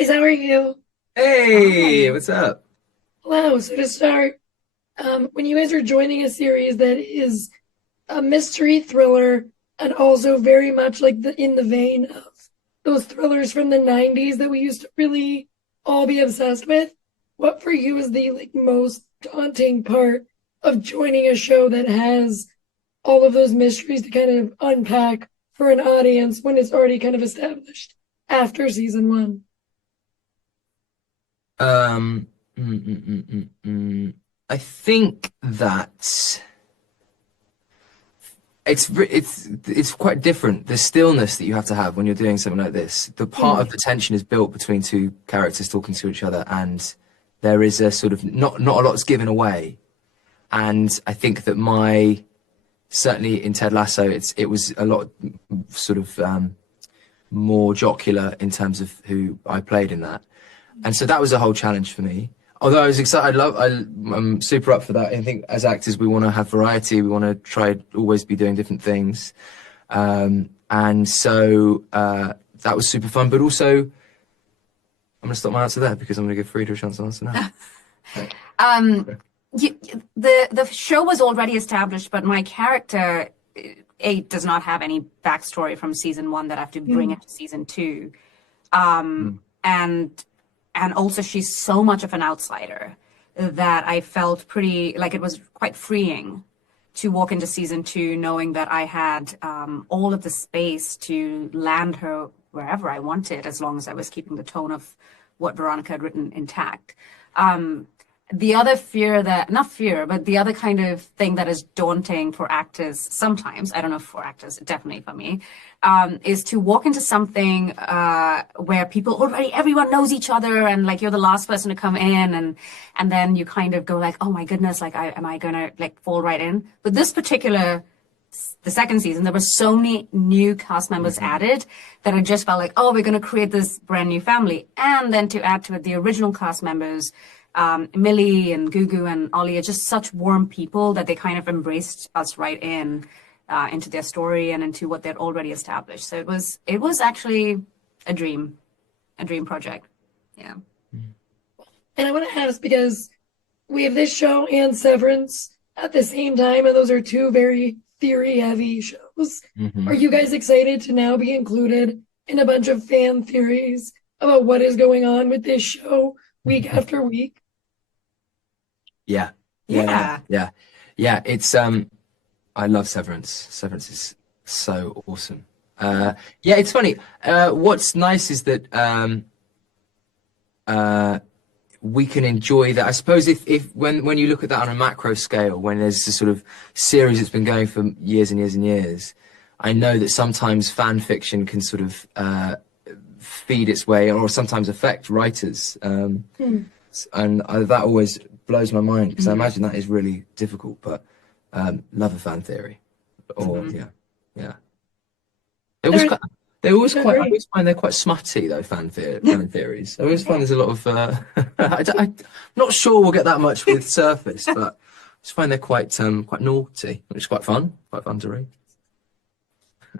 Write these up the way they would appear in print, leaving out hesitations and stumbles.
guys, how are you? Hey, Hi. what's up? Hello. So to start, when you guys are joining a series that is a mystery thriller and also very much like in the vein of those thrillers from the 90s that we used to really all be obsessed with, what for you is the most daunting part of joining a show that has all of those mysteries to kind of unpack for an audience when it's already kind of established after season one? Um, mm, mm, mm, I think that it's quite different. The stillness that you have to have when you're doing something like this. The part of the tension is built between two characters talking to each other, and there is a sort of not a lot's given away. And I think that my certainly in Ted Lasso, it was a lot sort of more jocular in terms of who I played in that. And so that was a whole challenge for me. Although I was excited, I'm super up for that. I think as actors, we want to have variety. We want to try always be doing different things. And so that was super fun. But also, I'm going to stop my answer there because I'm going to give Frida a chance to answer now. Um, the show was already established, but my character does not have any backstory from season one that I have to bring into season two. And also she's so much of an outsider that I felt pretty like it was quite freeing to walk into season two knowing that I had all of the space to land her wherever I wanted, as long as I was keeping the tone of what Veronica had written intact. The other fear that, not fear, but the other kind of thing that is daunting for actors sometimes, I don't know if for actors, definitely for me, is to walk into something where people already, everyone knows each other and like you're the last person to come in and then you kind of go like, oh my goodness, like am I gonna like fall right in? But this particular, the second season, there were so many new cast members added that I just felt like, oh, we're gonna create this brand new family. And then to add to it, the original cast members, Millie and Gugu and Ollie are just such warm people that they kind of embraced us right in into their story and into what they'd already established. So it was actually a dream project. Yeah. And I want to ask because we have this show and Severance at the same time, and those are two very theory-heavy shows. Are you guys excited to now be included in a bunch of fan theories about what is going on with this show week after week? Yeah, yeah, yeah, Yeah. yeah, yeah. It's I love Severance. Severance is so awesome. Yeah, it's funny. What's nice is that we can enjoy that. I suppose if when you look at that on a macro scale, when there's this sort of series that's been going for years and years and years, I know that sometimes fan fiction can sort of feed its way or sometimes affect writers. And that always blows my mind because I imagine that is really difficult. But love a fan theory, or yeah. It was They're, quite, they're always they're quite. I great. always find they're quite smutty though. Fan theories. I always find there's a lot of. I'm not sure we'll get that much with Surface, but I just find they're quite naughty, which is quite fun. Quite fun to read.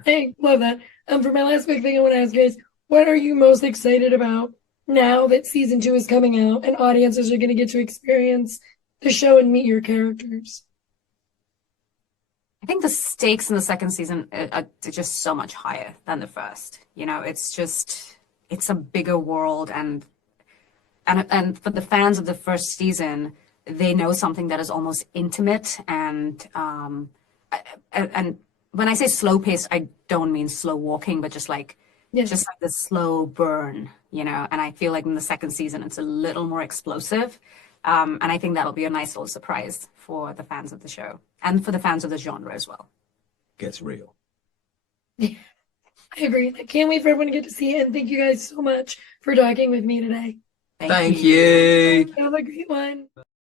I love that. For my last big thing, I want to ask you guys, what are you most excited about now that season two is coming out and audiences are going to get to experience the show and meet your characters? I think the stakes in the second season are just so much higher than the first. You know, it's a bigger world and for the fans of the first season, they know something that is almost intimate and when I say slow paced, I don't mean slow walking, but Yes. just like the slow burn, you know. And I feel like in the second season, it's a little more explosive. And I think that'll be a nice little surprise for the fans of the show and for the fans of the genre as well. Gets real. I agree. I can't wait for everyone to get to see it. And thank you guys so much for talking with me today. Thank Thank you. you. Have a great one.